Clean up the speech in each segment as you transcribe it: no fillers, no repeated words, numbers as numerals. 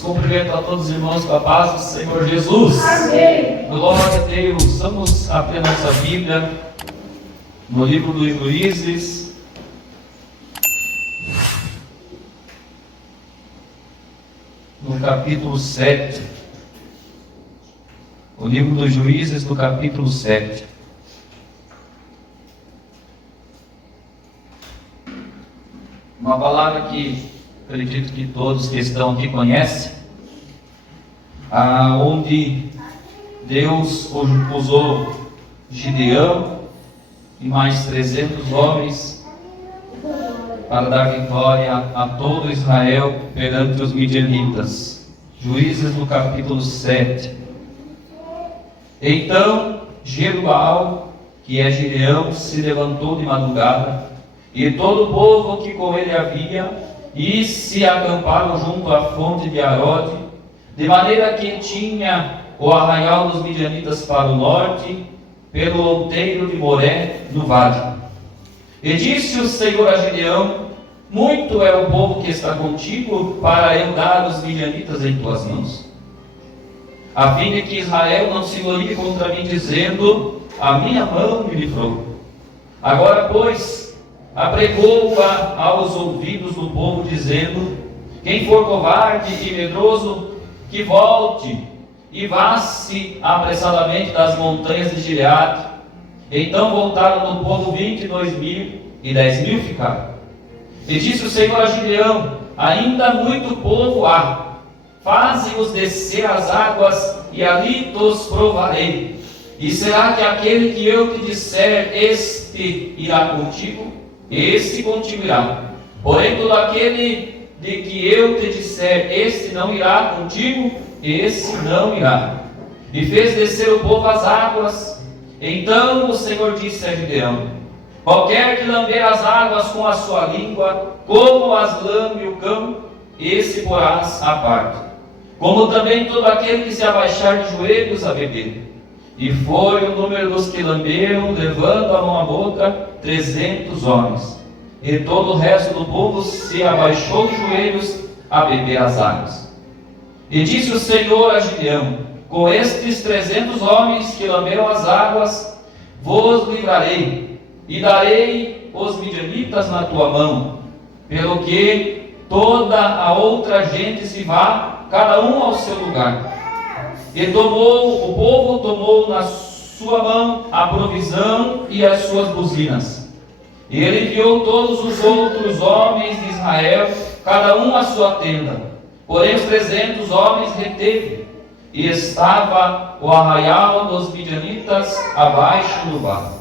cumprimento a todos os irmãos com a paz do Senhor Jesus. Amém. Glória a Deus. Vamos abrir a nossa Bíblia no livro dos Juízes. No capítulo 7. O livro dos Juízes, no capítulo 7. Uma palavra que acredito que todos que estão aqui conhecem, onde Deus usou Gideão e mais 300 homens para dar vitória a todo Israel perante os midianitas. Juízes no capítulo 7. Então Jerubaal, que é Gideão, se levantou de madrugada, e todo o povo que com ele havia, e se acamparam junto à fonte de Arode, de maneira que tinha o arraial dos midianitas para o norte, pelo outeiro de Moré, no vale. E disse o Senhor a Gideão: muito é o povo que está contigo, para eu dar os midianitas em tuas mãos, a fim de que Israel não se glorie contra mim, dizendo: a minha mão me livrou. Agora, pois, apregou-a aos ouvidos do povo, dizendo: quem for covarde e medroso, que volte e vá-se apressadamente das montanhas de Gileade. Então voltaram do povo 22.000, e 10.000 ficaram. E disse o Senhor a Gideão: ainda muito povo há, faze-os descer as águas, e ali os provarei. E será que aquele que eu te disser, este irá contigo? Este contigo irá. Porém, todo aquele de que eu te disser, este não irá contigo, esse não irá. E fez descer o povo às águas. Então o Senhor disse a Gideão: qualquer que lamber as águas com a sua língua, como as lame o cão, esse porás à parte. Como também todo aquele que se abaixar de joelhos a beber. E foi o número dos que lamberam, levando a mão à boca, 300 homens. E todo o resto do povo se abaixou de joelhos a beber as águas. E disse o Senhor a Gideão: com estes 300 homens que lamberam as águas, vos livrarei, e darei os midianitas na tua mão, pelo que toda a outra gente se vá, cada um ao seu lugar. E o povo tomou na sua mão a provisão e as suas buzinas. E ele enviou todos os outros homens de Israel, cada um à sua tenda. Porém os 300 homens reteve, e estava o arraial dos midianitas abaixo do vale.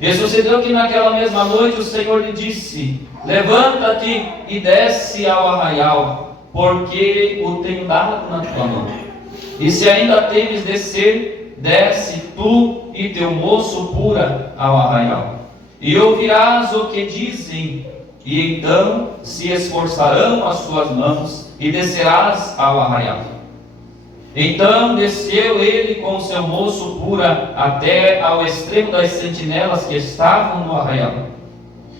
E sucedeu que naquela mesma noite o Senhor lhe disse: levanta-te e desce ao arraial, porque o tenho dado na tua mão. E se ainda temes descer, desce tu e teu moço pura ao arraial. E ouvirás o que dizem, e então se esforçarão as suas mãos, e descerás ao arraial. Então desceu ele com o seu moço pura até ao extremo das sentinelas que estavam no arraial.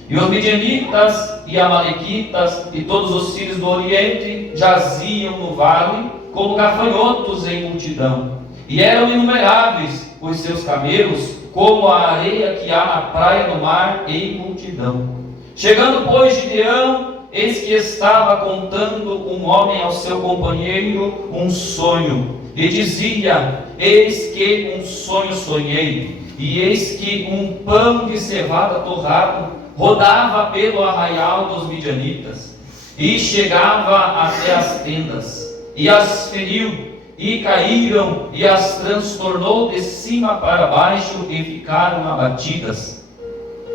E os midianitas e amalequitas e todos os filhos do Oriente jaziam no vale como gafanhotos em multidão, e eram inumeráveis os seus camelos, como a areia que há na praia do mar em multidão. Chegando, pois, Gideão, eis que estava contando um homem ao seu companheiro um sonho, e dizia: eis que um sonho sonhei, e eis que um pão de cevada torrado rodava pelo arraial dos midianitas, e chegava até as tendas, e as feriu, e caíram, e as transtornou de cima para baixo, e ficaram abatidas.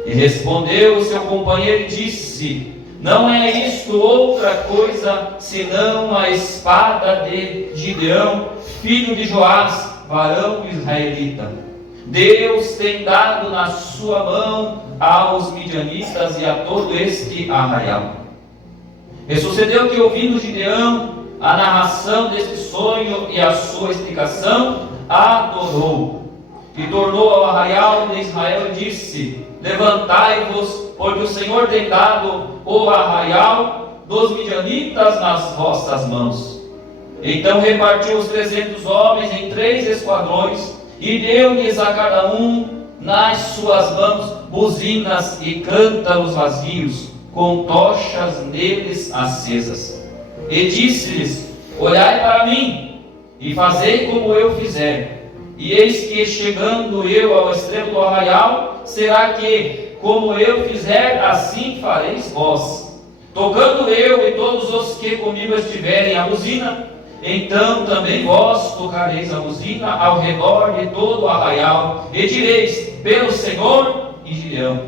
E respondeu o seu companheiro e disse: não é isto outra coisa, senão a espada de Gideão, filho de Joás, varão israelita. Deus tem dado na sua mão aos midianitas e a todo este arraial. E sucedeu que, ouvindo Gideão a narração deste sonho e a sua explicação, adorou. E tornou ao arraial de Israel e disse: levantai-vos, porque o Senhor tem dado o arraial dos midianitas nas vossas mãos. Então repartiu os 300 homens em 3 esquadrões, e deu-lhes a cada um nas suas mãos buzinas e cântaros vazios, com tochas neles acesas. E disse-lhes: olhai para mim, e fazei como eu fizer. E eis que, chegando eu ao extremo do arraial, será que, como eu fizer, assim fareis vós. Tocando eu e todos os que comigo estiverem a buzina, então também vós tocareis a buzina ao redor de todo o arraial, e direis: pelo Senhor e Gideão.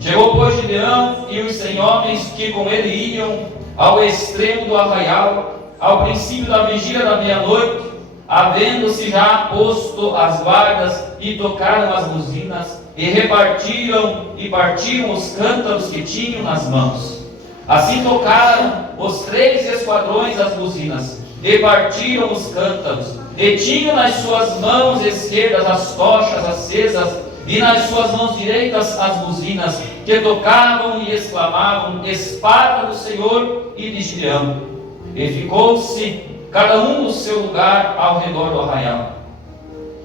Chegou, pois, Gideão e os 100 homens que com ele iam ao extremo do arraial, ao princípio da vigília da meia-noite, havendo-se já posto as guardas, e tocaram as buzinas, e repartiram e partiram os cântaros que tinham nas mãos. Assim tocaram os 3 esquadrões as buzinas, e partiram os cântaros, e tinham nas suas mãos esquerdas as tochas acesas, e nas suas mãos direitas as buzinas, que tocavam e exclamavam: espada do Senhor e de Gideão. E ficou-se cada um no seu lugar ao redor do arraial.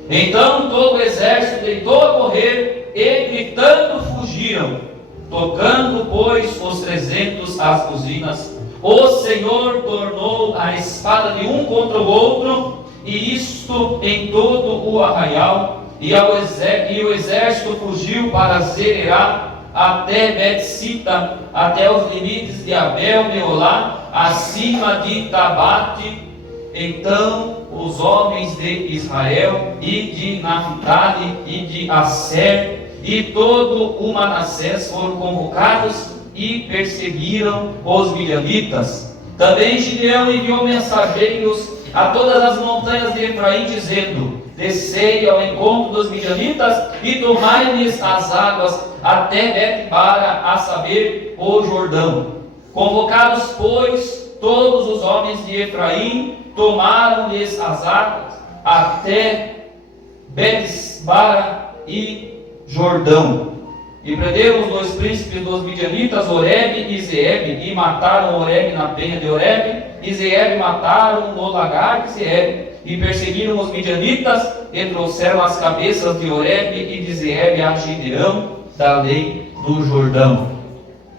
Então todo o exército deitou a correr, e gritando fugiram, tocando, pois, os 300 as buzinas. O Senhor tornou a espada de um contra o outro, e isto em todo o arraial, e o exército fugiu para Zererá, até Bet-sita, até os limites de Abel-meolá, acima de Tabate. Então os homens de Israel e de Naphtali e de Asser e todo o Manassés foram convocados e perseguiram os midianitas. Também Gideão enviou mensageiros a todas as montanhas de Efraim, dizendo: descei ao encontro dos midianitas e tomai-lhes as águas até Bet-bara, a saber, o Jordão. Convocados, pois, todos os homens de Efraim, tomaram-lhes as águas até Bet-bara e Jordão. E prenderam os 2 príncipes dos midianitas, Oreb e Zeeb, e mataram Oreb na penha de Oreb, e Zeeb mataram no lagar de Zeeb, e perseguiram os midianitas, e trouxeram as cabeças de Oreb e de Zeeb a Gideão, da lei do Jordão.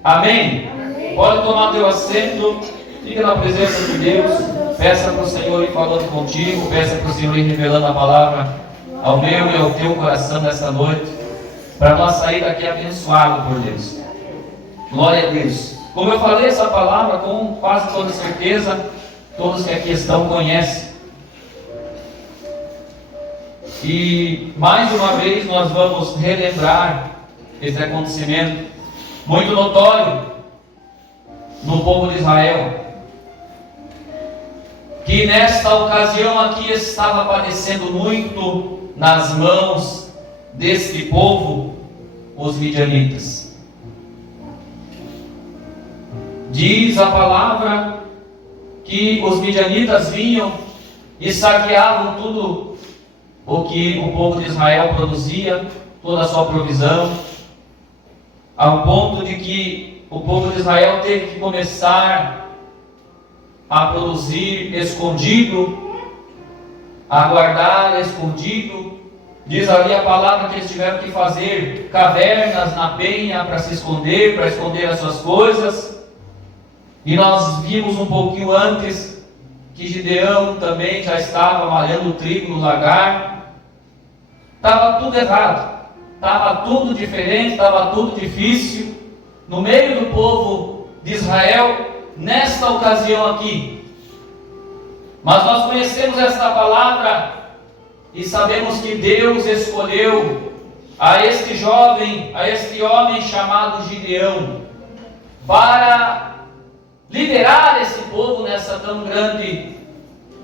Amém? Amém. Pode tomar teu assento, fica na presença de Deus, peça para o Senhor ir falando contigo, peça para o Senhor ir revelando a palavra ao meu e ao teu coração nesta noite, para nós sair daqui abençoado por Deus. Glória a Deus. Como eu falei essa palavra, com quase toda certeza, todos que aqui estão conhecem. E mais uma vez nós vamos relembrar esse acontecimento muito notório no povo de Israel, que nesta ocasião aqui estava padecendo muito nas mãos deste povo, os midianitas. Diz a palavra que os midianitas vinham e saqueavam tudo o que o povo de Israel produzia, toda a sua provisão, ao ponto de que o povo de Israel teve que começar a produzir escondido, a guardar escondido. Diz ali a palavra que eles tiveram que fazer cavernas na penha para se esconder, para esconder as suas coisas. E nós vimos um pouquinho antes que Gideão também já estava malhando trigo no lagar. Estava tudo errado, estava tudo diferente, estava tudo difícil no meio do povo de Israel nesta ocasião aqui. Mas nós conhecemos esta palavra e sabemos que Deus escolheu a este jovem, a este homem chamado Gideão, para liderar esse povo nessa tão grande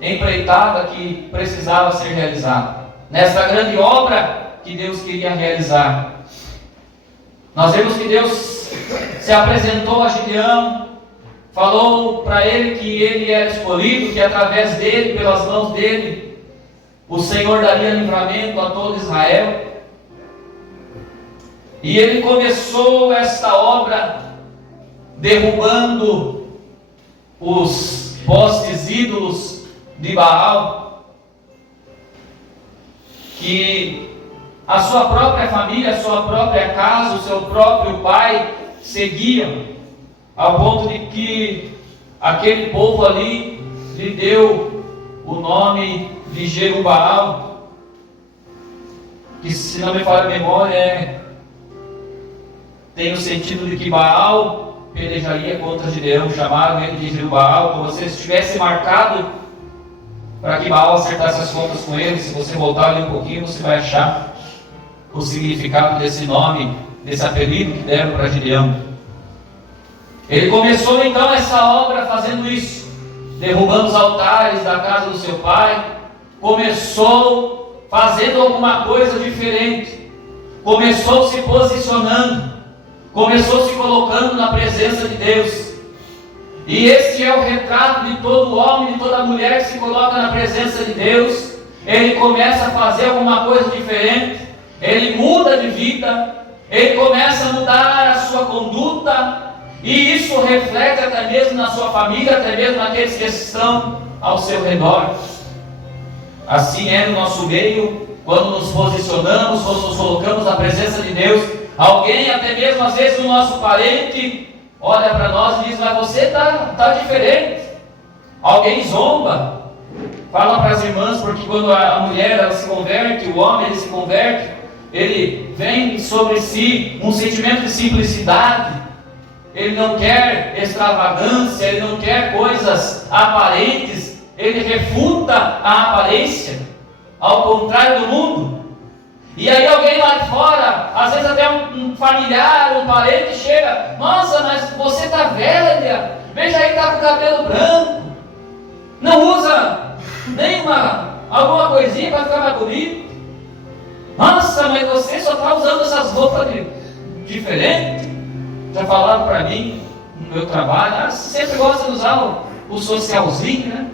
empreitada que precisava ser realizada, nessa grande obra que Deus queria realizar. Nós vemos que Deus se apresentou a Gideão, falou para ele que ele era escolhido, que através dele, pelas mãos dele, o Senhor daria livramento a todo Israel. E ele começou esta obra derrubando os postes ídolos de Baal, que a sua própria família, a sua própria casa, o seu próprio pai seguiam, ao ponto de que aquele povo ali lhe deu o nome de Jerubaal, que, se não me falha a memória, tem o sentido de que Baal pelejaria contra Gideão. Chamaram ele de Jerubaal, como se estivesse marcado para que Baal acertasse as contas com ele. Se você voltar ali um pouquinho, você vai achar o significado desse nome, desse apelido que deram para Gideão. Ele começou então essa obra fazendo isso, derrubando os altares da casa do seu pai. Começou fazendo alguma coisa diferente, começou se posicionando, começou se colocando na presença de Deus. E este é o retrato de todo homem, de toda mulher que se coloca na presença de Deus. Ele começa a fazer alguma coisa diferente, ele muda de vida, ele começa a mudar a sua conduta, e isso reflete até mesmo na sua família, até mesmo naqueles que estão ao seu redor. Assim é no nosso meio, quando nos posicionamos, quando nos colocamos na presença de Deus. Alguém, até mesmo às vezes o nosso parente, olha para nós e diz: mas você está diferente. Alguém zomba, fala para as irmãs, porque quando a mulher ela se converte, o homem ele se converte, ele vem sobre si um sentimento de simplicidade. Ele não quer extravagância, ele não quer coisas aparentes, ele refuta a aparência, ao contrário do mundo. E aí alguém lá de fora, às vezes até um familiar, um parente chega: nossa, mas você está velha, veja aí, está com o cabelo branco, não usa alguma coisinha para ficar mais bonito. Nossa, mas você só está usando essas roupas diferentes. Já falaram para mim, no meu trabalho, você sempre gosta de usar o socialzinho, né?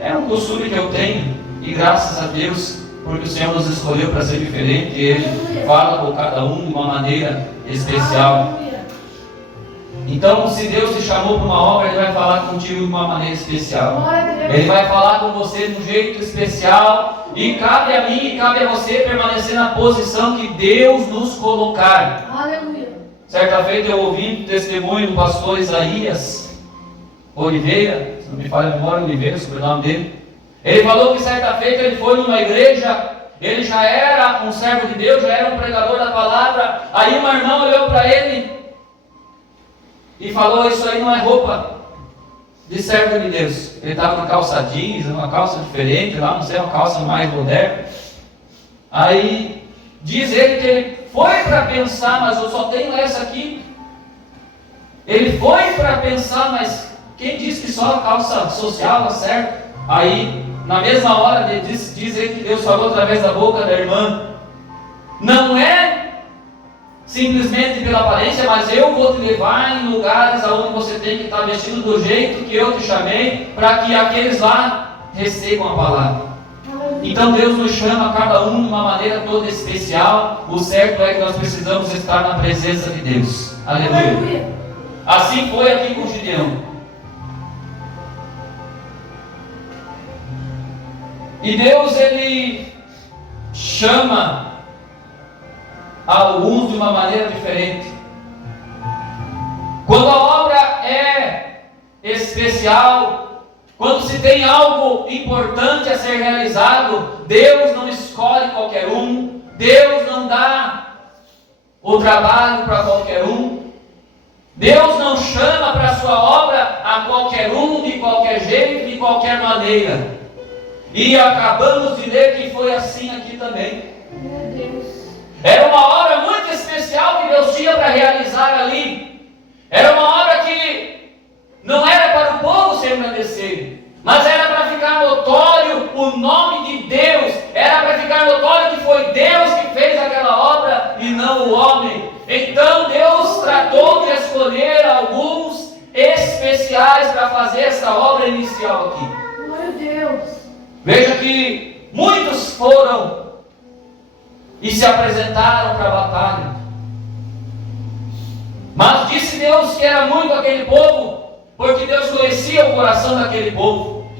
É um costume que eu tenho, e graças a Deus, porque o Senhor nos escolheu para ser diferente, e Ele fala com cada um de uma maneira especial. Então, se Deus te chamou para uma obra, Ele vai falar contigo de uma maneira especial. Ele vai falar com você de um jeito especial, e cabe a mim e cabe a você permanecer na posição que Deus nos colocar. Aleluia. Certa feita eu ouvi o testemunho do pastor Isaías Oliveira, se não me falha a memória, Oliveira, sobre o nome dele. Ele falou que certa feita ele foi numa igreja, ele já era um servo de Deus, já era um pregador da palavra. Aí uma irmã olhou para ele e falou: isso aí não é roupa de servo de Deus. Ele estava com calça jeans, uma calça diferente lá, não sei, uma calça mais moderna. Aí diz ele que ele foi para pensar: mas eu só tenho essa aqui. Ele foi para pensar: mas quem disse que só a calça social está certo? Aí, na mesma hora, ele diz ele que Deus falou através da boca da irmã: não é simplesmente pela aparência, mas eu vou te levar em lugares onde você tem que estar vestido do jeito que eu te chamei, para que aqueles lá recebam a palavra. Então Deus nos chama cada um de uma maneira toda especial. O certo é que nós precisamos estar na presença de Deus. Aleluia. Assim foi aqui com Gideão. E Deus, Ele chama alguns de uma maneira diferente. Quando a obra é especial, quando se tem algo importante a ser realizado, Deus não escolhe qualquer um, Deus não dá o trabalho para qualquer um, Deus não chama para a sua obra a qualquer um, de qualquer jeito, de qualquer maneira. E acabamos de ler que foi assim aqui também. Meu Deus. Era uma obra muito especial que Deus tinha para realizar ali. Era uma obra que não era para o povo se engrandecer, mas era para ficar notório o nome de Deus. Era para ficar notório que foi Deus que fez aquela obra e não o homem. Então Deus tratou de escolher alguns especiais para fazer essa obra inicial aqui. Meu Deus. Veja que muitos foram e se apresentaram para a batalha. Mas disse Deus que era muito aquele povo, porque Deus conhecia o coração daquele povo.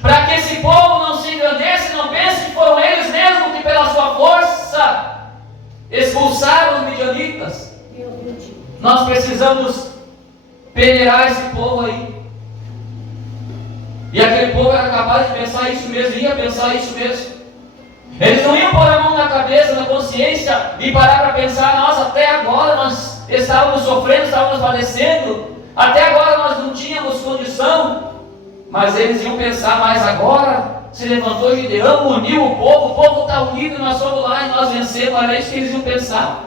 Para que esse povo não se engrandeça e não pense que foram eles mesmos que pela sua força expulsaram os midianitas. Nós precisamos peneirar esse povo aí. E aquele povo era capaz de pensar isso mesmo, ia pensar isso mesmo. Eles não iam pôr a mão na cabeça, na consciência e parar para pensar: nossa, até agora nós estávamos sofrendo, estávamos padecendo, até agora nós não tínhamos condição. Mas eles iam pensar: mas agora se levantou Gideão, uniu o povo está unido, nós fomos lá e nós vencemos. Era isso que eles iam pensar.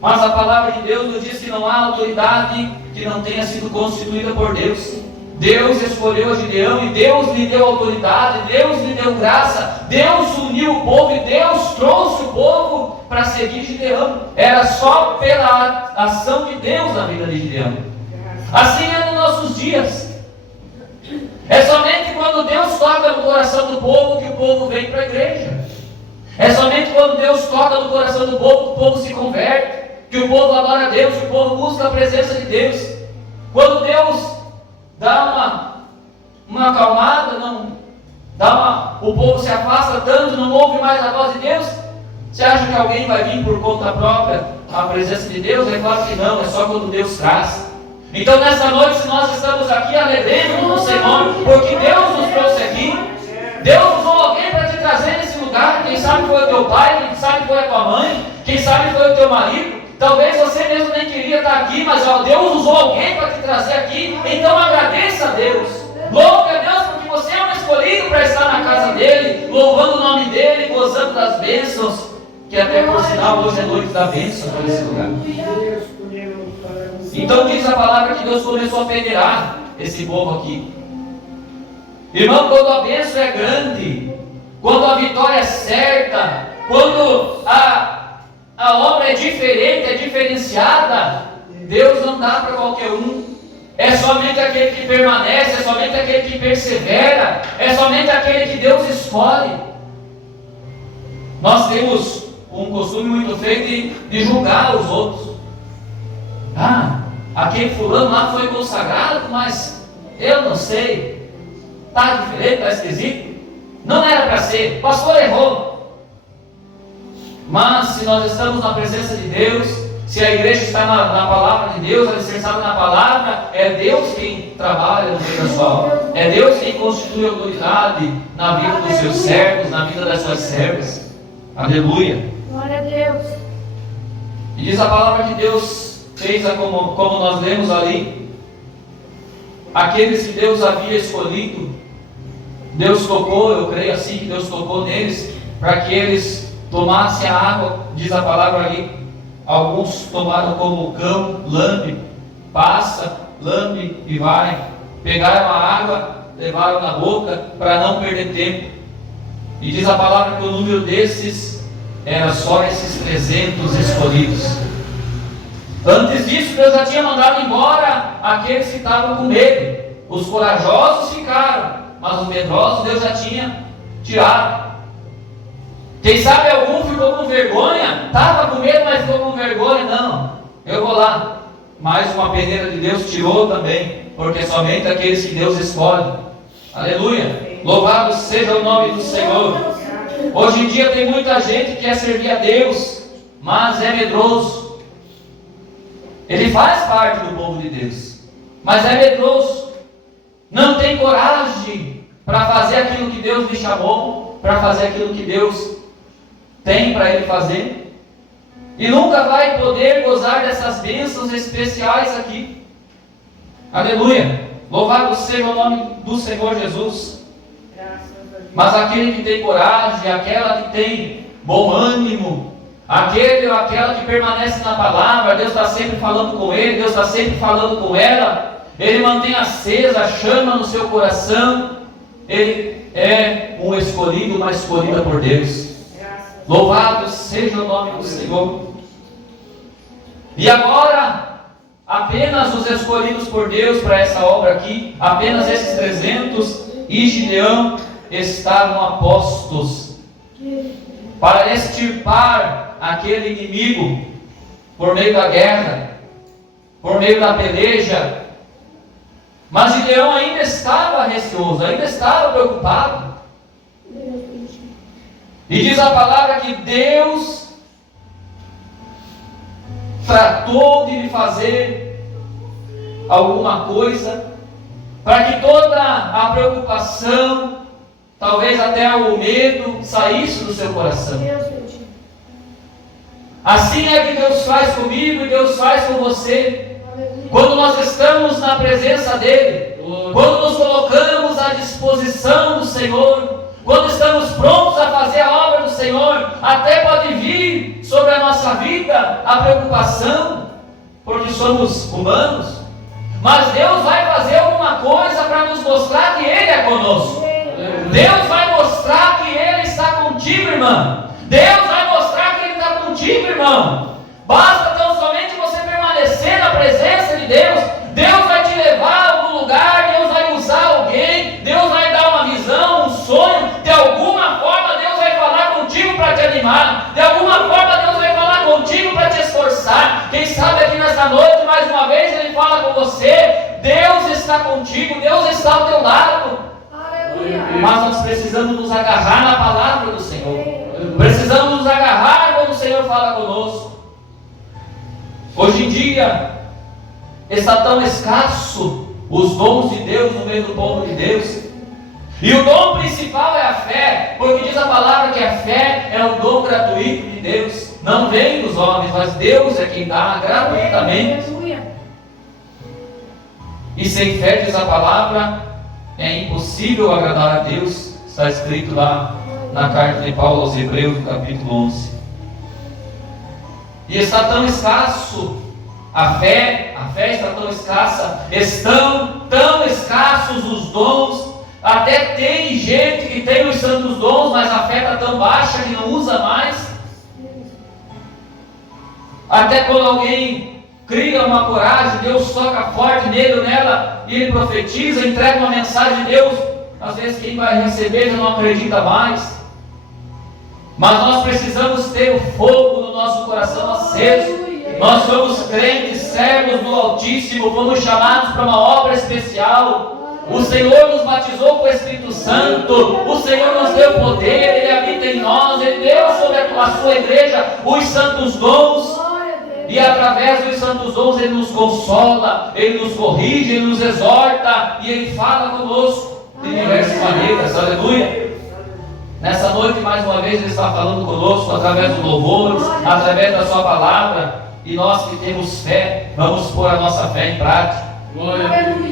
Mas a palavra de Deus nos diz que não há autoridade que não tenha sido constituída por Deus. Deus escolheu Gideão e Deus lhe deu autoridade, Deus lhe deu graça, Deus uniu o povo e Deus trouxe o povo para seguir Gideão. Era só pela ação de Deus na vida de Gideão. Assim é nos nossos dias. É somente quando Deus toca no coração do povo que o povo vem para a igreja. É somente quando Deus toca no coração do povo que o povo se converte, que o povo adora a Deus, que o povo busca a presença de Deus. Quando Deus dá uma acalmada, o povo se afasta tanto, não ouve mais a voz de Deus. Você acha que alguém vai vir por conta própria à presença de Deus? É claro que não, é só quando Deus traz. Então nessa noite, se nós estamos aqui, alegremos no Senhor, porque Deus nos trouxe aqui. Deus usou alguém para te trazer nesse lugar. Quem sabe foi o teu pai, quem sabe foi a tua mãe, quem sabe foi o teu marido. Talvez você mesmo nem queria estar aqui, mas Deus usou alguém para te trazer aqui. Então agradeça a Deus. Louve a Deus porque você é um escolhido para estar na casa dele, louvando o nome dele, gozando das bênçãos, que até por sinal hoje é noite da bênção para esse lugar. Então diz a palavra que Deus começou a peneirar esse povo aqui. Irmão, quando a bênção é grande, quando a vitória é certa, quando a obra é diferente, é diferenciada, Deus não dá para qualquer um. É somente aquele que permanece, é somente aquele que persevera, é somente aquele que Deus escolhe. Nós temos um costume muito feito de julgar os outros. Aquele fulano lá foi consagrado, mas eu não sei, está diferente, está esquisito, não era para ser, o pastor errou. Mas se nós estamos na presença de Deus, se a igreja está na palavra de Deus, alicerçada na palavra, é Deus quem trabalha no meio da sua obra, é Deus quem constitui autoridade na vida dos seus servos, na vida das suas servas. Aleluia. Glória a Deus. E diz a palavra que Deus fez, como nós lemos ali, aqueles que Deus havia escolhido, Deus tocou, eu creio assim, que Deus tocou neles, para que eles tomassem a água. Diz a palavra ali, alguns tomaram como cão, lambe, passa, lambe e vai. Pegaram a água, levaram na boca, para não perder tempo. E diz a palavra que o número desses era só esses 300 escolhidos. Antes disso, Deus já tinha mandado embora aqueles que estavam com medo. Os corajosos ficaram, mas os medrosos Deus já tinha tirado. Quem sabe algum ficou com vergonha, estava com medo, mas ficou com vergonha. Não, eu vou lá. Mas uma peneira de Deus tirou também, porque somente aqueles que Deus escolhe. Aleluia. Louvado seja o nome do Senhor. Hoje em dia tem muita gente que quer servir a Deus, mas é medroso. Ele faz parte do povo de Deus, mas é medroso. Não tem coragem para fazer aquilo que Deus lhe chamou, para fazer aquilo que Deus tem para ele fazer. E nunca vai poder gozar dessas bênçãos especiais aqui. Aleluia. Louvado seja o nome do Senhor Jesus. Mas aquele que tem coragem, aquela que tem bom ânimo, aquele ou aquela que permanece na palavra, Deus está sempre falando com ele, Deus está sempre falando com ela, ele mantém acesa a chama no seu coração, ele é um escolhido, uma escolhida por Deus. Louvado seja o nome do Senhor. E agora, apenas os escolhidos por Deus para essa obra aqui, apenas esses 300 e Gideão estavam apostos para extirpar aquele inimigo por meio da guerra, por meio da peleja, Mas Gideão ainda estava receoso, ainda estava preocupado. E diz a palavra que Deus tratou de lhe fazer alguma coisa, para que toda a preocupação, talvez até o medo, saísse do seu coração. Assim é que Deus faz comigo e Deus faz com você. Quando nós estamos na presença dEle, quando nos colocamos à disposição do Senhor, quando estamos prontos a fazer a obra do Senhor, até pode vir sobre a nossa vida a preocupação, porque somos humanos, mas Deus vai fazer alguma coisa para nos mostrar que Ele é conosco. Deus vai mostrar que Ele está contigo, irmão. Deus vai mostrar que Ele está contigo, irmão. Basta tão somente você permanecer na presença de Deus. Deus vai te levar a algum lugar, Deus vai usar alguém, Deus vai dar uma visão, um sonho. De alguma forma Deus vai falar contigo para te animar. De alguma forma Deus vai falar contigo para te esforçar. Quem sabe aqui nessa noite, mais uma vez, Ele fala com você. Deus está contigo, Deus está ao teu lado. Mas nós precisamos nos agarrar na palavra do Senhor. Precisamos nos agarrar quando o Senhor fala conosco. Hoje em dia está tão escasso os dons de Deus no meio do povo de Deus. E o dom principal é a fé, porque diz a palavra que a fé é um dom gratuito de Deus. Não vem dos homens, mas Deus é quem dá gratuitamente. E sem fé, diz a palavra, é impossível agradar a Deus. Está escrito lá na carta de Paulo aos Hebreus, no capítulo 11. E está tão escasso a fé está tão escassa, estão tão escassos os dons. Até tem gente que tem os santos dons, mas a fé está tão baixa que não usa mais. Até quando alguém cria uma coragem, Deus toca forte nele ou nela, e ele profetiza, entrega uma mensagem de Deus, às vezes quem vai receber já não acredita mais. Mas nós precisamos ter o fogo no nosso coração aceso. Nós somos crentes, servos do Altíssimo, fomos chamados para uma obra especial. O Senhor nos batizou com o Espírito Santo, o Senhor nos deu poder, Ele habita em nós, Ele deu sobre a sua igreja os santos dons. E através dos santos dons Ele nos consola, Ele nos corrige, Ele nos exorta, e Ele fala conosco de diversas maneiras, aleluia. Nessa noite, mais uma vez, Ele está falando conosco através do louvor, através da sua palavra. E nós que temos fé, vamos pôr a nossa fé em prática.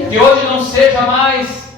Que hoje não seja mais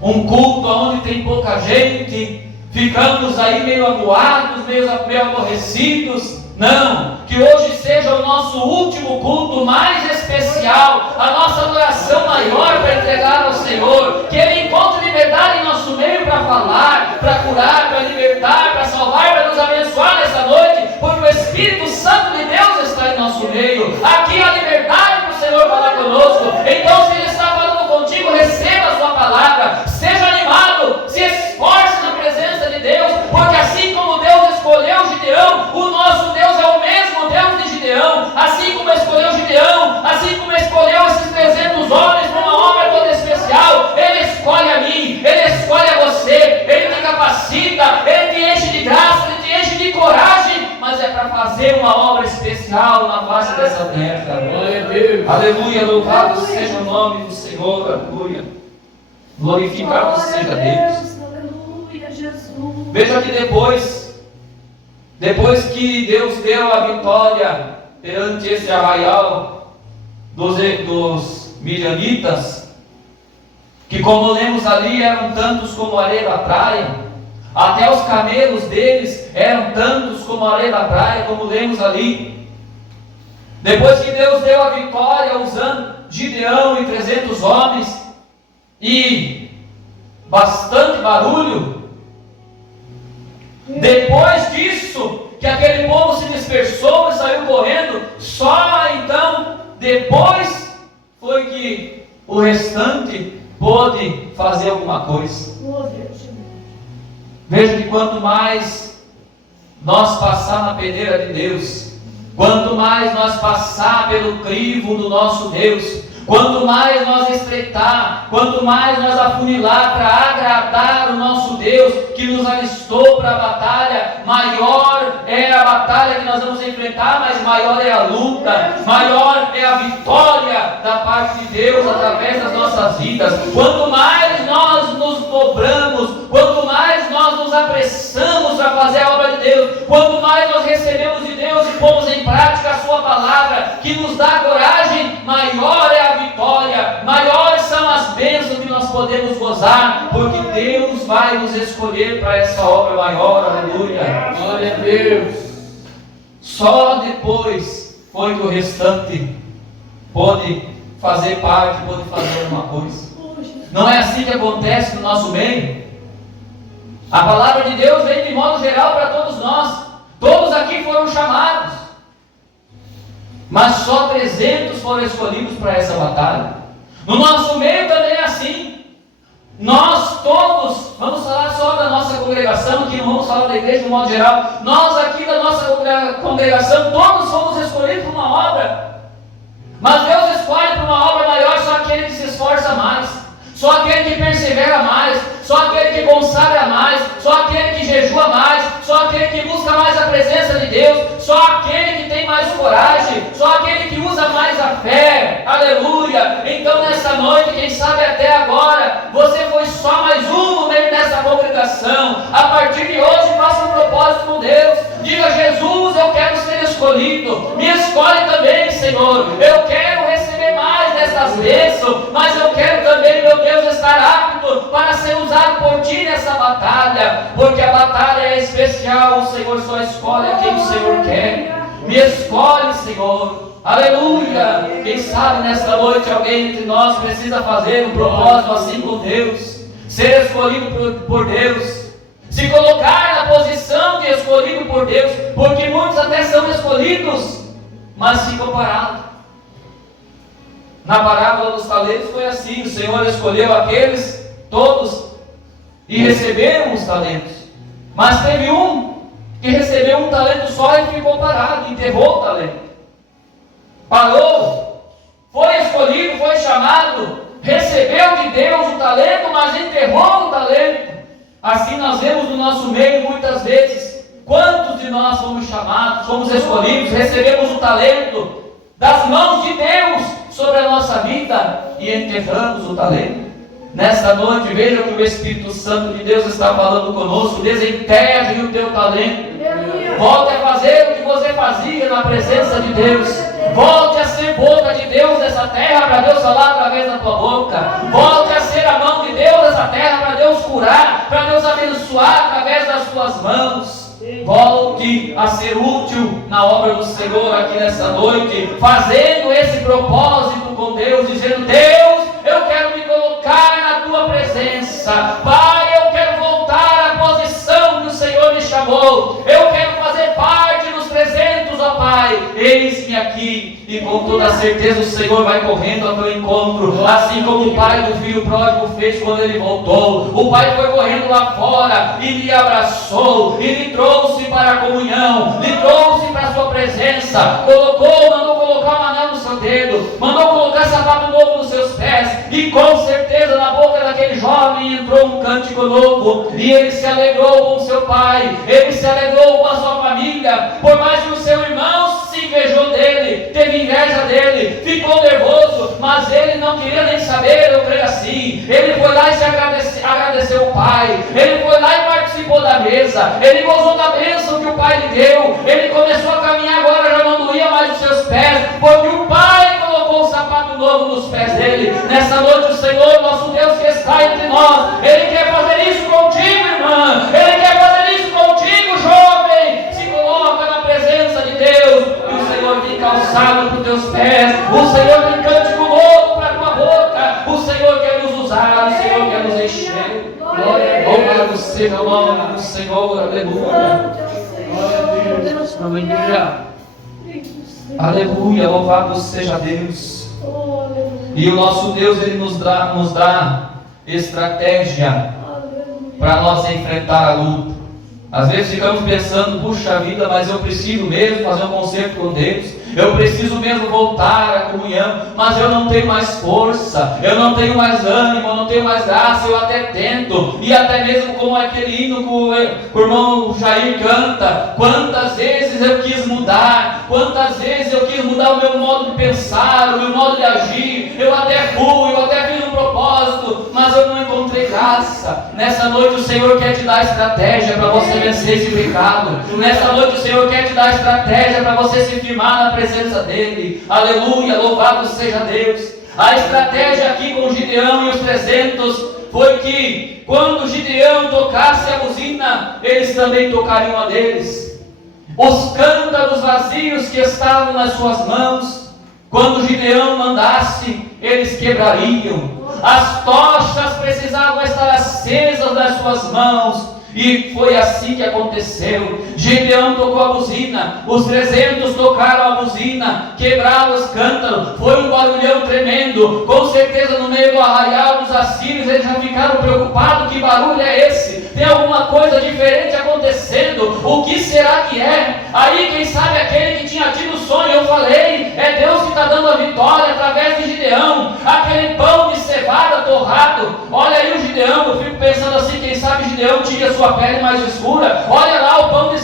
um culto onde tem pouca gente, ficamos aí meio amuados, meio aborrecidos. Não, que hoje seja o nosso último culto mais especial, a nossa adoração maior para entregar ao Senhor, que Ele encontre liberdade em nosso meio para falar, para curar, para libertar, para salvar, para nos abençoar nessa noite, porque o Espírito Santo de Deus está em nosso meio. Aqui há liberdade para o Senhor falar conosco. Então, se Ele está falando contigo, receba a sua palavra, seja animado, se esforce na presença de Deus, porque assim como Deus escolheu Gideão, o nosso Deus é o mesmo Deus de Gideão. Assim como escolheu Gideão, assim como escolheu esses 300 homens para uma obra toda especial, Ele escolhe a mim, Ele escolhe a você, Ele te capacita, Ele te enche de graça, Ele te enche de coragem, mas é para fazer uma obra especial na face dessa terra. Glória a Deus. Aleluia, louvado seja o nome do Senhor, aleluia. Glorificado seja Deus. Aleluia, Jesus. Veja que depois que Deus deu a vitória perante esse arraial dos midianitas, que como lemos ali eram tantos como a areia da praia, até os camelos deles eram tantos como a areia da praia, como lemos ali. Depois que Deus deu a vitória usando Gideão e 300 homens e bastante barulho, depois disso, que aquele povo se dispersou e saiu correndo, só então, depois, foi que o restante pôde fazer alguma coisa. Veja que quanto mais nós passar na peneira de Deus, quanto mais nós passar pelo crivo do nosso Deus, Quanto mais nós estreitar, quanto mais nós afunilar para agradar o nosso Deus que nos alistou para a batalha, maior é a batalha que nós vamos enfrentar, mas maior é a luta, maior é a vitória da parte de Deus através das nossas vidas. Quanto mais nós nos dobramos, quanto mais nós nos apressamos para fazer a obra de Deus, quanto mais nós recebemos de Deus e pomos em prática a sua palavra, que nos dá coragem, maior é a vitória, maiores são as bênçãos que nós podemos gozar, porque Deus vai nos escolher para essa obra maior. Aleluia, glória a Deus. Só depois foi que o restante pode fazer parte, pode fazer alguma coisa. Não é assim que acontece no nosso meio. A palavra de Deus vem de modo geral para todos nós. Todos aqui foram chamados, mas só 300 foram escolhidos para essa batalha. No nosso meio também é assim. Nós todos, vamos falar só da nossa congregação, que não vamos falar da igreja de modo geral. Nós aqui da nossa congregação, todos fomos escolhidos para uma obra. Mas Deus escolhe para uma obra maior só aquele que se esforça mais, só aquele que persevera mais, só aquele que consagra mais, só aquele que jejua mais, só aquele que busca mais a presença de Deus, só aquele que tem mais coragem, só aquele que usa mais a fé. Aleluia! Então nessa noite, quem sabe até agora, você foi só mais um no meio dessa congregação. A partir de hoje, faça um propósito com Deus. Diga: Jesus, eu quero ser escolhido, me escolhe também, Senhor. Eu quero receber mais dessas bênçãos, mas eu quero também, meu Deus, estar apto para ser usado por Ti nessa batalha, porque a batalha é especial. O Senhor só escolhe a quem o Senhor quer. Me escolhe, Senhor. Aleluia! Quem sabe nesta noite alguém entre nós precisa fazer um propósito assim com Deus, ser escolhido por Deus, se colocar na posição de escolhido por Deus, porque muitos até são escolhidos, mas ficam parados. Na parábola dos talentos foi assim: o Senhor escolheu aqueles todos e receberam os talentos, mas teve um que recebeu um talento só e ficou parado, enterrou o talento, parou, foi escolhido, foi chamado, recebeu de Deus o talento, mas enterrou o talento. Assim nós vemos no nosso meio muitas vezes. Quantos de nós fomos chamados, fomos escolhidos, recebemos o talento das mãos de Deus sobre a nossa vida e enterramos o talento? Nesta noite, veja que o Espírito Santo de Deus está falando conosco. Desenterre o teu talento. Volte a fazer o que você fazia na presença de Deus. Volte a ser boca de Deus nessa terra, para Deus falar através da tua boca. Volte a ser a mão de Deus nessa terra, para Deus curar, para Deus abençoar através das tuas mãos. Volte a ser útil na obra do Senhor aqui nessa noite, fazendo esse propósito com Deus, dizendo: Deus, eu quero me colocar na tua presença. Pai, eu quero voltar à posição que o Senhor me chamou. Eu quero fazer parte dos 300, ó Pai. Eis-me aqui. E com toda certeza o Senhor vai correndo ao teu encontro, assim como o pai do filho pródigo fez quando ele voltou. O pai foi correndo lá fora e lhe abraçou, e lhe trouxe para a comunhão, lhe trouxe para a sua presença, mandou colocar um anel no seu dedo, mandou colocar sapato novo nos seus pés, e com certeza na boca daquele jovem entrou um cântico novo, e ele se alegrou com seu pai, ele se alegrou com a sua família, por mais que o seu irmão se invejou dele, teve inveja dele, ficou nervoso, mas ele não queria nem saber. Eu creio assim, ele foi lá e se agradeceu o pai, ele foi lá e participou da mesa, ele gozou da bênção que o pai lhe deu, ele começou a caminhar, agora já não doía mais os seus pés, porque o pai colocou um sapato novo nos pés dele. Nessa noite o Senhor, nosso Deus que está entre nós, ele quer fazer isso contigo, irmã, ele quer fazer isso contigo, jovem. Se coloca na presença de Deus, e o Senhor tem calçado para os teus pés, o Senhor tem cântico novo para a tua boca, o Senhor quer nos usar, o Senhor quer nos encher. Louvado seja o nome do Senhor, aleluia. Aleluia. Aleluia, louvado seja Deus. E o nosso Deus, Ele nos dá estratégia para nós enfrentar a luta. Às vezes ficamos pensando: puxa vida, mas eu preciso mesmo fazer um concerto com Deus, eu preciso mesmo voltar à comunhão, mas eu não tenho mais força, eu não tenho mais ânimo, eu não tenho mais graça, eu até tento, e até mesmo como aquele hino que o irmão Jair canta, quantas vezes eu quis mudar, quantas vezes eu quis mudar o meu modo de pensar, o meu modo de agir, eu até fui, eu até fiz um propósito, mas eu não encontrei graça. Nessa noite o Senhor quer te dar estratégia para você vencer esse pecado. Nessa noite o Senhor quer te dar estratégia para você se firmar na presença dEle. Aleluia, louvado seja Deus. A estratégia aqui com Gideão e os 300 foi que quando Gideão tocasse a buzina, eles também tocariam a deles. Os cântaros vazios que estavam nas suas mãos, quando Gideão mandasse, eles quebrariam. As tochas precisavam estar acesas nas suas mãos, e foi assim que aconteceu. Gideão tocou a buzina, os 300 tocaram a buzina, quebraram os cântaros, foi um barulhão tremendo. Com certeza no meio do arraial dos assírios eles já ficaram preocupados, que barulho é esse? Tem alguma coisa diferente acontecendo, o que será que é? Aí quem sabe aquele que tinha tido o sonho, eu falei, é Deus que está dando a vitória através de Gideão. Aquele pão de cevada torrado, olha aí o Gideão, eu fico pensando assim, quem sabe Gideão tinha sua pele mais escura, olha lá o pão de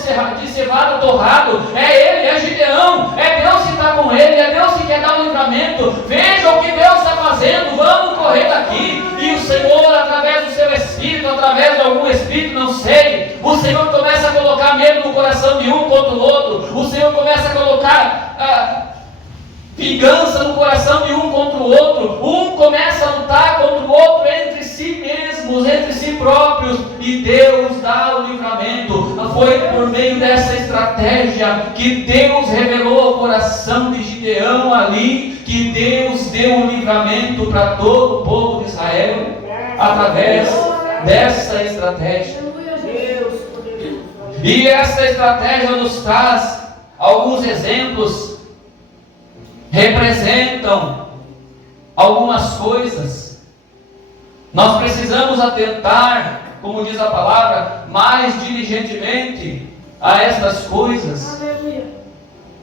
cevada torrado, é ele, é Gideão, é Deus que está com ele, é Deus que quer dar o livramento. Veja o que Deus está fazendo, vamos correr daqui. E o Senhor, através do seu Espírito, através de algum Espírito, não sei, o Senhor começa a colocar medo no coração de um contra o outro, o Senhor começa a colocar vingança no coração de um contra o outro, um começa a lutar contra o outro entre si mesmos, entre si próprios, e Deus dá o livramento. Foi por meio dessa estratégia que Deus revelou ao coração de Gideão ali, que Deus deu o livramento para todo o povo de Israel, através dessa estratégia. E essa estratégia nos traz alguns exemplos, representam algumas coisas. Nós precisamos atentar, como diz a palavra, mais diligentemente a estas coisas.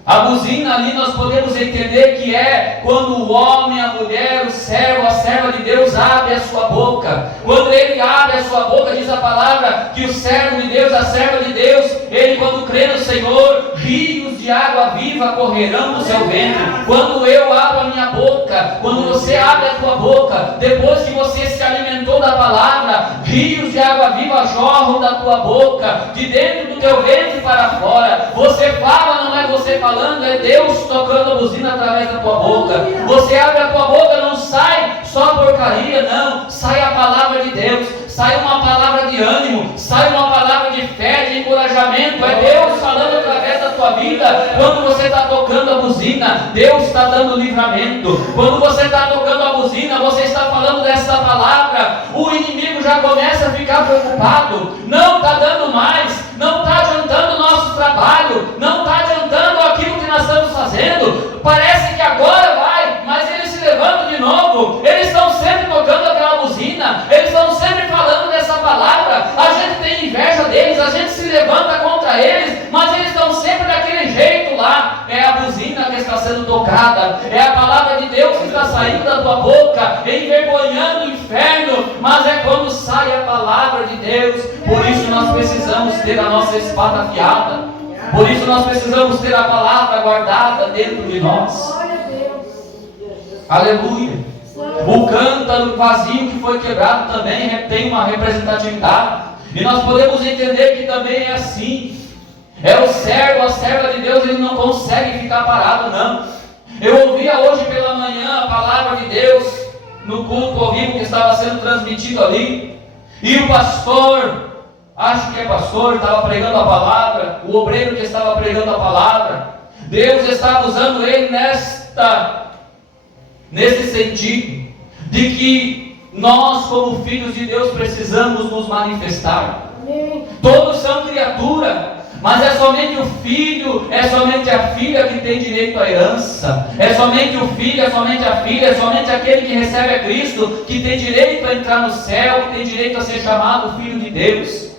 A buzina ali nós podemos entender que é quando o homem, a mulher, o servo, a serva de Deus abre a sua boca. Quando ele abre a sua boca, diz a palavra que o servo de Deus, a serva de Deus, ele quando crê no Senhor, rios de água viva correrão do seu ventre. Quando eu abro a minha boca, quando você abre a tua boca, depois que você se alimentou da palavra, rios de água viva jorram da tua boca, de dentro do teu ventre para fora. Você fala, não é você falando, é Deus tocando a buzina através da tua boca. Você abre a tua boca, não sai só porcaria, não, sai a palavra de Deus, sai uma palavra de ânimo, sai uma palavra de fé, de encorajamento. É Deus falando através da tua vida. Quando você está tocando a buzina, Deus está dando livramento. Quando você está tocando a buzina, você está falando dessa palavra, o inimigo já começa a ficar preocupado, não está dando mais, não está adiantando o nosso trabalho, não está adiantando aquilo que nós estamos fazendo, parece que agora vai, mas eles se levantam de novo, eles estão sempre tocando aquela buzina, eles estão sempre falando dessa palavra, a gente tem inveja deles, a gente se levanta contra eles, mas eles estão sempre daquele jeito lá. É a buzina que está sendo tocada, é a palavra de Deus que está saindo da tua boca, envergonhando o inferno, mas é quando sai a palavra de Deus. Por isso nós precisamos ter a nossa espada afiada, por isso nós precisamos ter a palavra guardada dentro de nós. Aleluia. O cântaro vazio que foi quebrado também tem uma representatividade, e nós podemos entender que também é assim. É o servo, a serva de Deus, ele não consegue ficar parado, não. Eu ouvia hoje pela manhã a palavra de Deus no culto ao vivo que estava sendo transmitido ali, e o pastor, acho que é pastor, estava pregando a palavra, o obreiro que estava pregando a palavra, Deus estava usando ele nesse sentido, de que nós como filhos de Deus precisamos nos manifestar. Amém. Todos são criatura, mas é somente o filho, é somente a filha que tem direito à herança, é somente o filho, é somente a filha, é somente aquele que recebe a Cristo que tem direito a entrar no céu, que tem direito a ser chamado filho de Deus.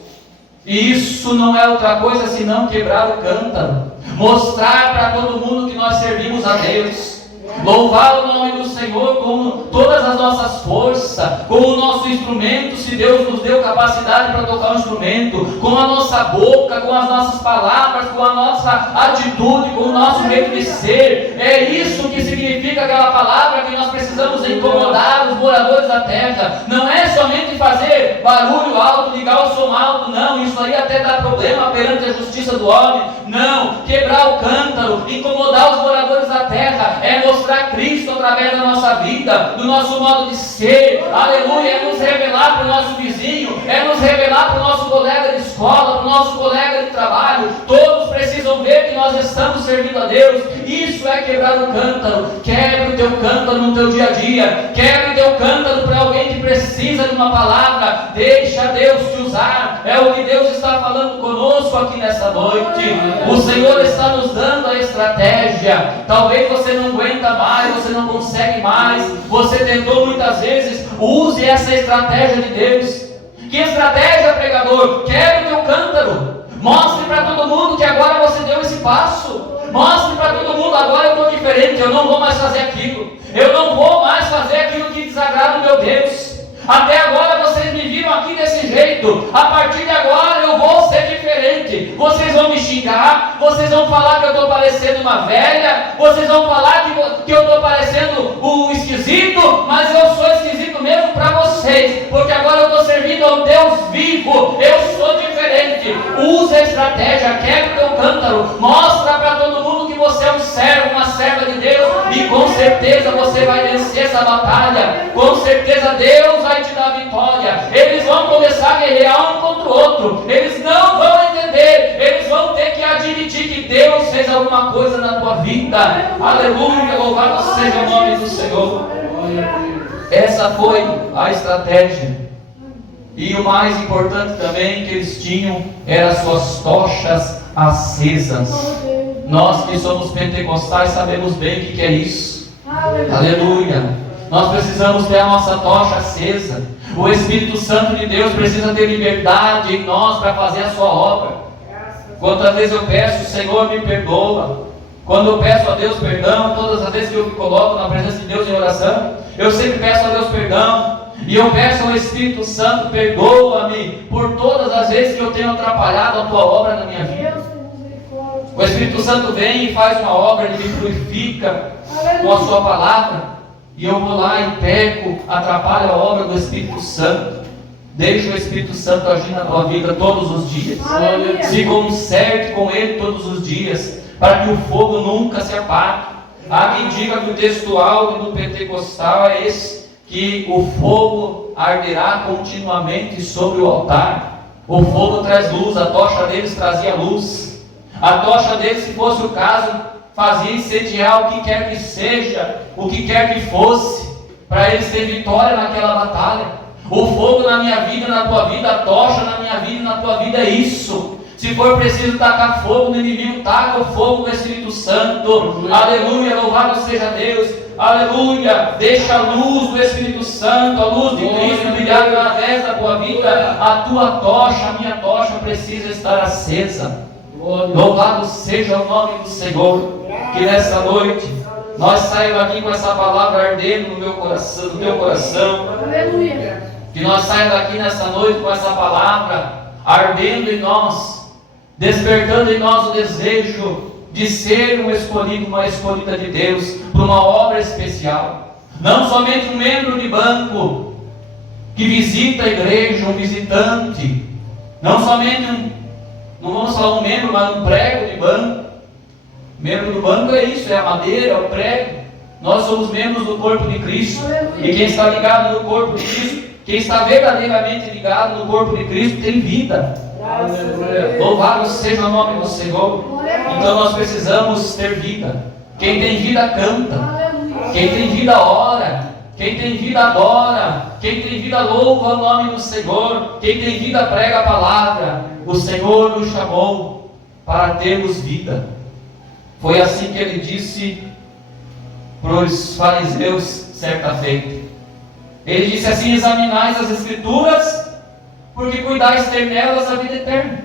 E isso não é outra coisa senão quebrar o cântaro, mostrar para todo mundo que nós servimos a Deus, louvar o nome do Senhor com todas as nossas forças, com o nosso instrumento, se Deus nos deu capacidade para tocar um instrumento, com a nossa boca, com as nossas palavras, com a nossa atitude, com o nosso jeito de ser. É isso que significa aquela palavra que nós precisamos incomodar os moradores da terra. Não é somente fazer barulho alto, ligar o som alto, não, isso aí até dá problema perante a justiça do homem. Não, quebrar o cântaro, incomodar os moradores da terra, é mostrar Cristo através da nossa vida, do nosso modo de ser, aleluia, é nos revelar para o nosso vizinho, é nos revelar para o nosso colega de escola, para o nosso colega de trabalho. Todos precisam ver que nós estamos servindo a Deus. Isso é quebrar o cântaro. Quebre o teu cântaro no teu dia a dia, quebre o teu cântaro para alguém que precisa de uma palavra. Deixa Deus te usar. É o que Deus está falando conosco aqui nessa noite. O Senhor está nos dando a estratégia. Talvez você não aguenta mais, você não consegue mais, você tentou muitas vezes. Use essa estratégia de Deus. Que estratégia, pregador? Quebre o teu cântaro. Mostre para todo mundo que agora você deu esse passo. Mostre para todo mundo, agora eu estou diferente, eu não vou mais fazer aquilo. Eu não vou mais fazer aquilo que desagrada o meu Deus. Até agora vocês me viram aqui desse jeito. A partir de agora eu vou ser diferente. Vocês vão me xingar, vocês vão falar que eu estou parecendo uma velha, vocês vão falar que eu estou parecendo um esquisito, mas eu sou esquisito mesmo para vocês, porque agora eu estou servindo ao Deus vivo. Eu sou diferente. Use a estratégia, quebre o teu cântaro, mostra para todo mundo que você é um servo, uma serva de Deus, e com certeza você vai vencer essa batalha. Com certeza Deus vai te dar vitória. Eles vão começar a guerrear um contra o outro, eles não vão entender, eles vão ter que admitir que Deus fez alguma coisa na tua vida. Aleluia, louvado seja o nome do Senhor. Essa foi a estratégia. E o mais importante também que eles tinham eram as suas tochas acesas. Nós que somos pentecostais sabemos bem o que é isso. Aleluia. Nós precisamos ter a nossa tocha acesa. O Espírito Santo de Deus precisa ter liberdade em nós para fazer a sua obra. Quantas vezes eu peço, Senhor, me perdoa. Quando eu peço a Deus perdão, todas as vezes que eu me coloco na presença de Deus em oração, eu sempre peço a Deus perdão. E eu peço ao Espírito Santo, perdoa-me por todas as vezes que eu tenho atrapalhado a tua obra na minha vida. O Espírito Santo vem e faz uma obra, ele me purifica com a sua palavra. E eu vou lá e peco, atrapalho a obra do Espírito Santo. Deixa o Espírito Santo agir na tua vida todos os dias. Se conserte com ele todos os dias, para que o fogo nunca se apague. Há quem diga que o textual do pentecostal é esse, que o fogo arderá continuamente sobre o altar. O fogo traz luz, a tocha deles trazia luz. A tocha deles, se fosse o caso, fazia incendiar o que quer que seja, o que quer que fosse, para eles ter vitória naquela batalha. O fogo na minha vida, na tua vida, a tocha na minha vida e na tua vida é isso. Se for preciso tacar fogo no inimigo, taca o fogo do Espírito Santo. Aleluia, louvado seja Deus. Aleluia, deixa a luz do Espírito Santo, a luz de Cristo brilhar através da tua vida. A tua tocha, a minha tocha precisa estar acesa. Louvado seja o nome do Senhor. Que nessa noite nós saímos aqui com essa palavra ardendo no meu coração, no teu coração. Aleluia. Que nós saímos daqui nessa noite com essa palavra ardendo em nós, despertando em nós o desejo de ser um escolhido, uma escolhida de Deus para uma obra especial. Não somente um membro de banco que visita a igreja, um visitante. Não somente não vamos falar um membro, mas um prego de banco. Membro do banco é isso, é a madeira, é o prego. Nós somos membros do corpo de Cristo. E quem está ligado no corpo de Cristo, quem está verdadeiramente ligado no corpo de Cristo, tem vida. Louvado seja o nome do Senhor. Então nós precisamos ter vida. Quem tem vida canta. Quem tem vida ora. Quem tem vida adora. Quem tem vida louva o nome do Senhor. Quem tem vida prega a palavra. O Senhor nos chamou para termos vida. Foi assim que ele disse para os fariseus certa feita. Ele disse assim: examinais as Escrituras, porque por dar ter nelas a vida eterna.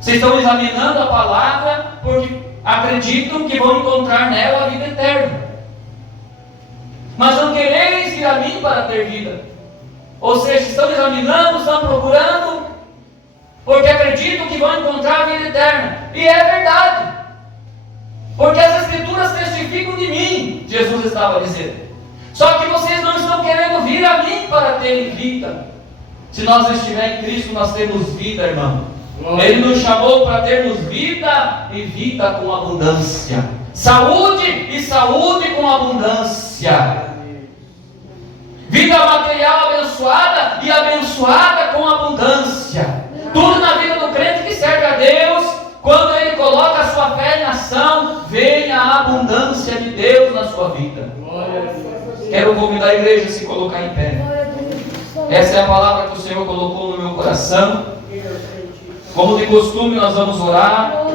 Vocês estão examinando a palavra porque acreditam que vão encontrar nela a vida eterna. Mas não quereis vir a mim para ter vida. Ou seja, estão examinando, estão procurando, porque acreditam que vão encontrar a vida eterna. E é verdade. Porque as Escrituras testificam de mim, Jesus estava dizendo. Só que vocês não estão querendo vir a mim para terem vida. Se nós estivermos em Cristo, nós temos vida, irmão. Ele nos chamou para termos vida e vida com abundância. Saúde e saúde com abundância. Vida material abençoada e abençoada com abundância. Tudo na vida do crente que serve a Deus, quando ele coloca a sua fé em ação, vem a abundância de Deus na sua vida. Quero convidar a igreja a se colocar em pé. Essa é a palavra que o Senhor colocou no meu coração. Como de costume, nós vamos orar.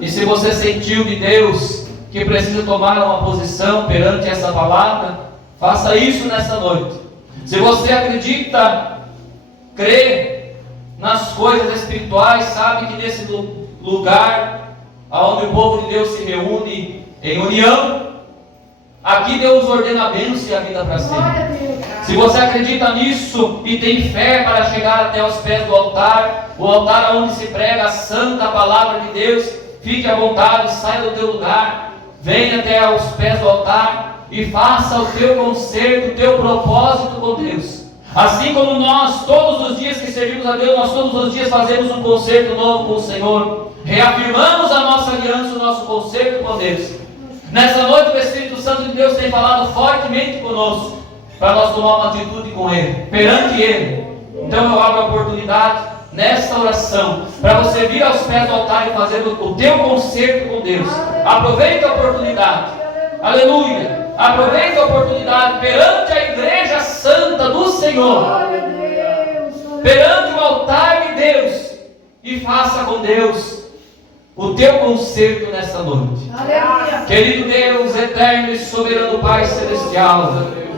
E se você sentiu de Deus que precisa tomar uma posição perante essa palavra, faça isso nessa noite. Se você acredita, crê nas coisas espirituais, sabe que nesse lugar onde o povo de Deus se reúne em união, aqui Deus ordena a bênção e a vida para sempre. Se você acredita nisso e tem fé para chegar até os pés do altar, o altar onde se prega a santa palavra de Deus, fique à vontade, saia do teu lugar, venha até os pés do altar e faça o teu concerto, o teu propósito com Deus. Assim como nós, todos os dias que servimos a Deus, nós todos os dias fazemos um concerto novo com o Senhor, reafirmamos a nossa aliança, o nosso concerto com Deus. Nessa noite o Espírito Santo de Deus tem falado fortemente conosco, para nós tomar uma atitude com Ele, perante Ele. Então eu abro a oportunidade nesta oração, para você vir aos pés do altar e fazer o teu concerto com Deus. Aproveite a oportunidade, aleluia, aproveite a oportunidade perante a igreja santa do Senhor, perante o altar de Deus, e faça com Deus o teu concerto nesta noite. Querido Deus, eterno e soberano Pai Celestial,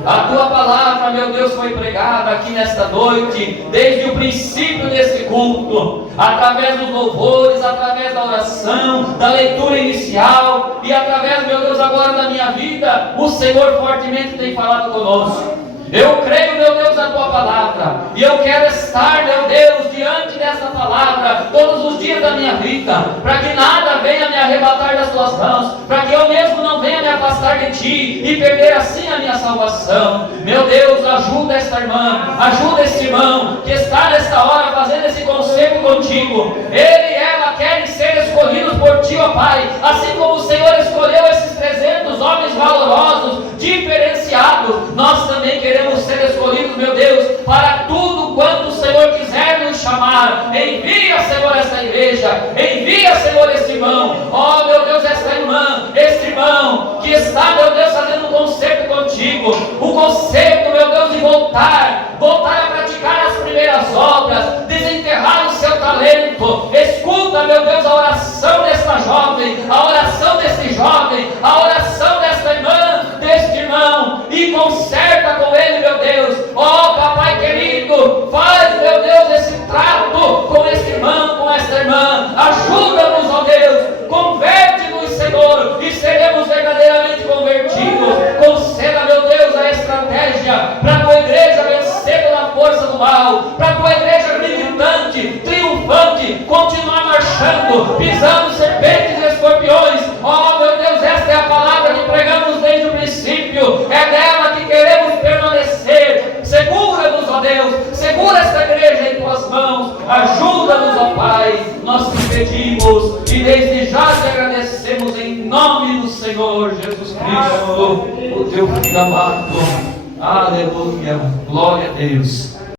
a tua palavra, meu Deus, foi pregada aqui nesta noite, desde o princípio desse culto, através dos louvores, através da oração, da leitura inicial, e através, meu Deus, agora da minha vida, o Senhor fortemente tem falado conosco. Eu creio, meu Deus, na tua palavra, e eu quero estar, meu Deus, diante dessa palavra todos os dias da minha vida, para que nada venha me arrebatar das tuas mãos, para que eu mesmo não venha me afastar de ti e perder assim a minha salvação. Meu Deus, ajuda esta irmã, ajuda este irmão que está nesta hora fazendo esse conselho contigo. Ele e ela querem ser escolhidos por ti, ó Pai, assim como o Senhor escolheu esses 300 homens valorosos, diferenciados. Nós também queremos ser escolhidos, meu Deus, para tudo quanto o Senhor quiser nos chamar. Envia, Senhor, esta igreja, envia, Senhor, este irmão, ó meu Deus, esta irmã, este irmão que está, meu Deus, fazendo um concerto contigo, o concerto, meu Deus, de voltar a praticar as primeiras obras, desenterrar o seu talento. Escuta, meu Deus, a oração desta jovem, a oração deste jovem, a oração desta irmã, deste irmão, e conserta com ele, meu Deus. Ó papai querido, faz, meu Deus, esse trato com este irmão, com esta irmã. Ajuda-nos, ó Deus, converte-nos, Senhor, e seremos verdadeiramente convertidos. Conceda, meu Deus, a estratégia para a tua igreja vencer toda a força do mal, para a tua igreja militante, triunfante, continuar marchando, pisando serpentes e escorpiões. Ó meu Deus, esta é a palavra que pregamos desde o princípio, é dela que queremos permanecer. Segura-nos, ó Deus, segura esta igreja em tuas mãos, ajuda-nos, ó Pai, nós te pedimos e desde já te agradecemos em nome do Senhor Jesus Cristo, o teu filho amado. Aleluia, glória a Deus.